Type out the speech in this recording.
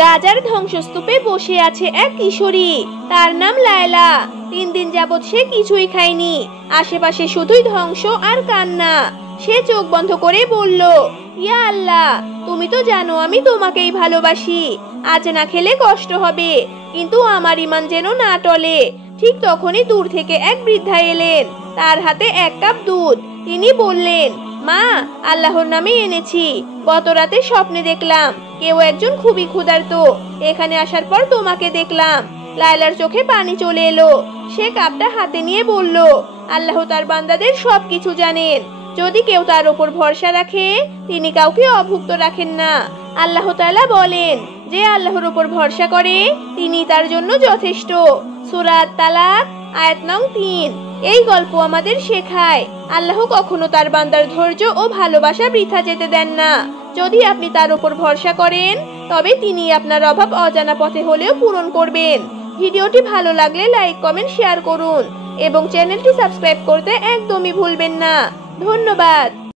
গাজার ধ্বংসস্তূপে বসে আছে এক কিশোরী, তার নাম লায়লা। 3 দিন যাবৎ সে কিছুই খায়নি, আশেপাশে শুধুই ধ্বংস আর কান্না। সে চোখ বন্ধ করে বলল, ইয়া আল্লাহ, তুমি তো জানো আমি তোমাকেই ভালোবাসি। আজ না খেলে কষ্ট হবে, কিন্তু আমার ইমান যেন না টলে। ঠিক তখনই দূর থেকে এক বৃদ্ধা এলেন, তার হাতে 1 কাপ দুধ। তিনি বললেন, মা, আল্লাহর নামে এনেছি। গত রাতে স্বপ্নে দেখলাম কেউ একজন খুবই ক্ষুধার্ত। এখানে আসার পর তোমাকে দেখলাম। লায়লার চোখে পানি চলে এলো। সে কাপটা হাতে নিয়ে বলল, আল্লাহ তার বান্দাদের সবকিছু জানেন। যদি কেউ তার উপর ভরসা রাখে, তিনি কাউকে অভুক্ত রাখেন না। আল্লাহ তাআলা বলেন, যে আল্লাহর উপর ভরসা করে তিনি তার জন্য যথেষ্ট। সূরা আত-তালাক আয়াত নং 3। এই গল্প আমাদের শেখায়, আল্লাহ কখনো তার বান্দার ধৈর্য ও ভালোবাসা বৃথা যেতে দেন না। যদি আপনি তার উপর ভরসা করেন, তবে তিনি আপনার অভাব অজানা পথে হলেও পূরণ করবেন। ভিডিওটি ভালো লাগলে লাইক, কমেন্ট, শেয়ার করুন এবং চ্যানেলটি সাবস্ক্রাইব করতে একদমই ভুলবেন না। ধন্যবাদ।